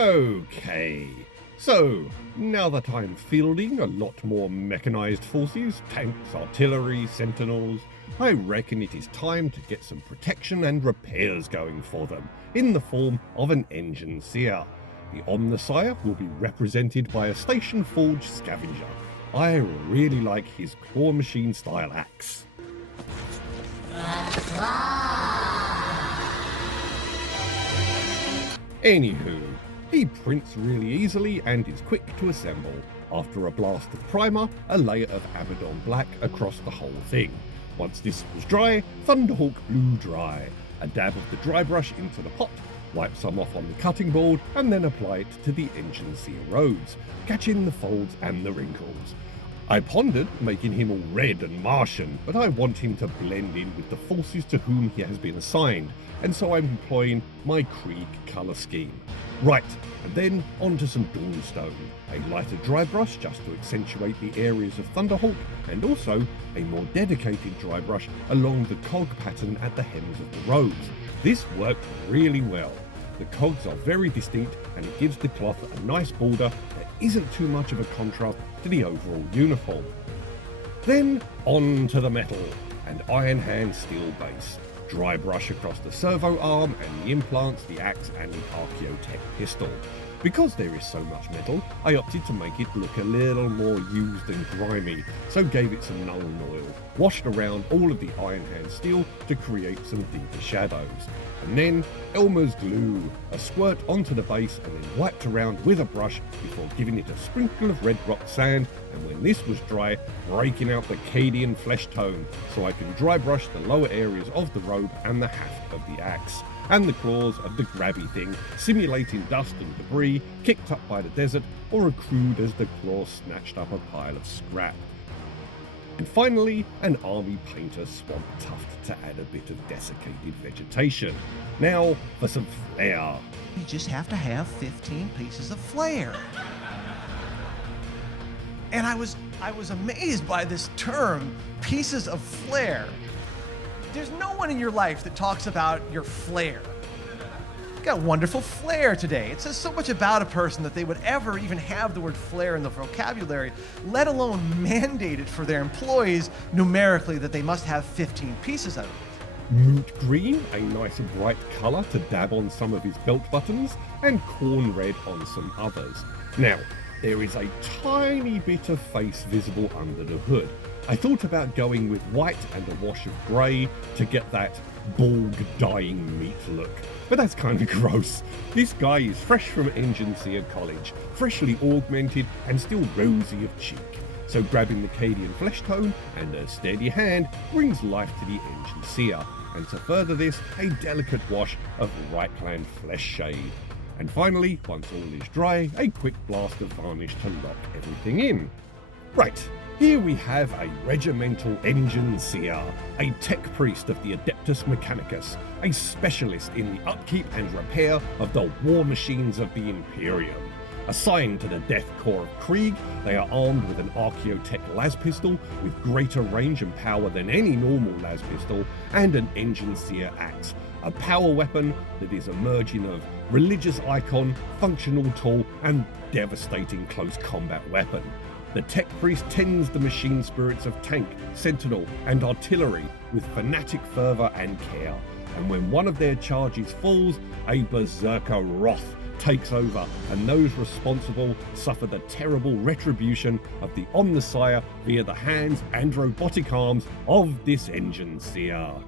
Okay, so now that I'm fielding a lot more mechanized forces, tanks, artillery, sentinels, I reckon it is time to get some protection and repairs going for them, in the form of an Enginseer. The Omnissiah will be represented by a station forged scavenger. I really like his claw machine style axe. Anywho, he prints really easily and is quick to assemble. After a blast of primer, a layer of Abaddon black across the whole thing. Once this was dry, Thunderhawk blew dry. A dab of the dry brush into the pot, wipe some off on the cutting board, and then apply it to the Enginseer robes, catching the folds and the wrinkles. I pondered making him all red and Martian, but I want him to blend in with the forces to whom he has been assigned, and so I'm employing my Krieg colour scheme. Right, and then onto some Dawnstone, a lighter dry brush just to accentuate the areas of Thunderhawk, and also a more dedicated dry brush along the cog pattern at the hems of the robes. This worked really well. The cogs are very distinct and it gives the cloth a nice border that isn't too much of a contrast to the overall uniform. Then on to the metal, and iron hand steel base. Dry brush across the servo arm and the implants, the axe and the Archaeotech pistol. Because there is so much metal, I opted to make it look a little more used and grimy, so gave it some Nuln oil, washed around all of the iron hand steel to create some deeper shadows. And then Elmer's glue, a squirt onto the base and then wiped around with a brush before giving it a sprinkle of red rock sand, and when this was dry, breaking out the Cadian flesh tone so I can dry brush the lower areas of the robe and the haft of the axe, and the claws of the grabby thing, simulating dust and debris kicked up by the desert or accrued as the claw snatched up a pile of scrap. And finally, an army painter swamp tuft to add a bit of desiccated vegetation. Now for some flair. You just have to have 15 pieces of flair. And I was amazed by this term, pieces of flair. There's no one in your life that talks about your flair. You got wonderful flair today. It says so much about a person that they would ever even have the word flair in the vocabulary, let alone mandate it for their employees numerically that they must have 15 pieces of it. Moot green, a nice bright colour to dab on some of his belt buttons, and corn red on some others. Now, there is a tiny bit of face visible under the hood. I thought about going with white and a wash of grey to get that Borg dying meat look, but that's kind of gross. This guy is fresh from Enginseer College, freshly augmented and still rosy of cheek. So grabbing the Cadian flesh tone and a steady hand brings life to the Enginseer, and to further this, a delicate wash of Reichland flesh shade. And finally, once all is dry, a quick blast of varnish to lock everything in. Right, here we have a regimental Enginseer, a tech priest of the Adeptus Mechanicus, a specialist in the upkeep and repair of the war machines of the Imperium. Assigned to the Death Korps of Krieg, they are armed with an Archaeotech las pistol with greater range and power than any normal las pistol, and an Enginseer axe, a power weapon that is a merging of religious icon, functional tool, and devastating close combat weapon. The tech priest tends the machine spirits of tank, sentinel, and artillery with fanatic fervour and care, and when one of their charges falls, a berserker wrath takes over, and those responsible suffer the terrible retribution of the Omnissiah via the hands and robotic arms of this Enginseer.